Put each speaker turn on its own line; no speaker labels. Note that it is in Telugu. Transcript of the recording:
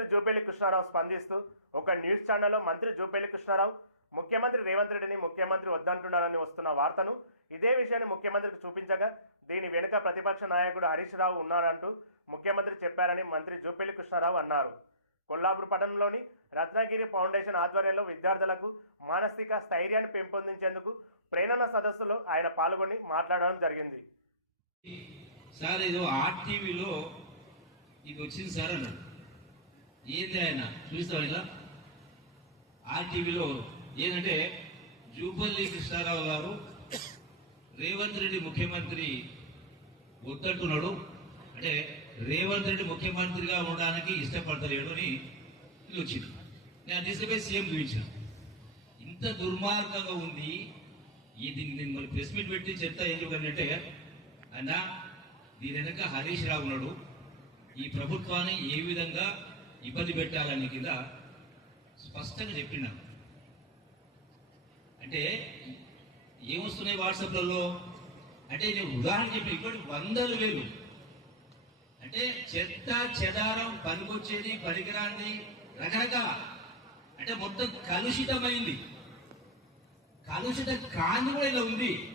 మంత్రి జూపల్లి కృష్ణారావు స్పందిస్తూ ఒక న్యూస్ ఛానల్లో మంత్రి జూపల్లి కృష్ణారావు ముఖ్యమంత్రి రేవంత్ రెడ్డిని ముఖ్యమంత్రి వద్దంటున్నారని వస్తున్న వార్తను ఇదే విషయాన్ని ముఖ్యమంత్రికి చూపించగా దీని వెనుక ప్రతిపక్ష నాయకుడు హరీష్ రావు ఉన్నారంటూ ముఖ్యమంత్రి చెప్పారని మంత్రి జూపల్లి కృష్ణారావు అన్నారు. కొల్లాపూర్ పట్టణంలోని రత్నగిరి ఫౌండేషన్ ఆధ్వర్యంలో విద్యార్థులకు మానసిక స్థైర్యాన్ని పెంపొందించేందుకు ప్రేరణ సదస్సులో ఆయన పాల్గొని మాట్లాడడం జరిగింది.
సార్ ఏదో ఆర్టీవీలో ఇది వచ్చింది సార్ అన్నాడు. ఏంది ఆయన చూస్తావు ఇలా? ఆర్టీవీలో ఏంటంటే జూపల్లి కృష్ణారావు గారు రేవంత్ రెడ్డి ముఖ్యమంత్రి వద్దంటున్నాడు అంటే రేవంత్ రెడ్డి ముఖ్యమంత్రిగా ఉండడానికి ఇష్టపడతలేడు అని వచ్చింది నేను తీసుకుపోయి సీఎం చూపించాను. ఇంత దుర్మార్గంగా ఉంది. ఇది నేను మరి ప్రెస్ మీట్ పెట్టి చెప్తా ఎందుకంటే అన్న దీని వెనక హరీష్ రావు ఉన్నాడు. ఈ ప్రభుత్వాన్ని ఏ విధంగా ఇబ్బంది పెట్టాలని కింద స్పష్టంగా చెప్పినా. అంటే ఏమొస్తున్నాయి వాట్సాప్లలో? అంటే నేను ఉదాహరణ చెప్పి ఇప్పటి వందల వేలు. అంటే చెత్త చెదారం పనికొచ్చేది పనికిరాంది రకరకాల. అంటే మొత్తం కలుషితమైంది. కలుషిత కాంతి కూడా ఇలా ఉంది.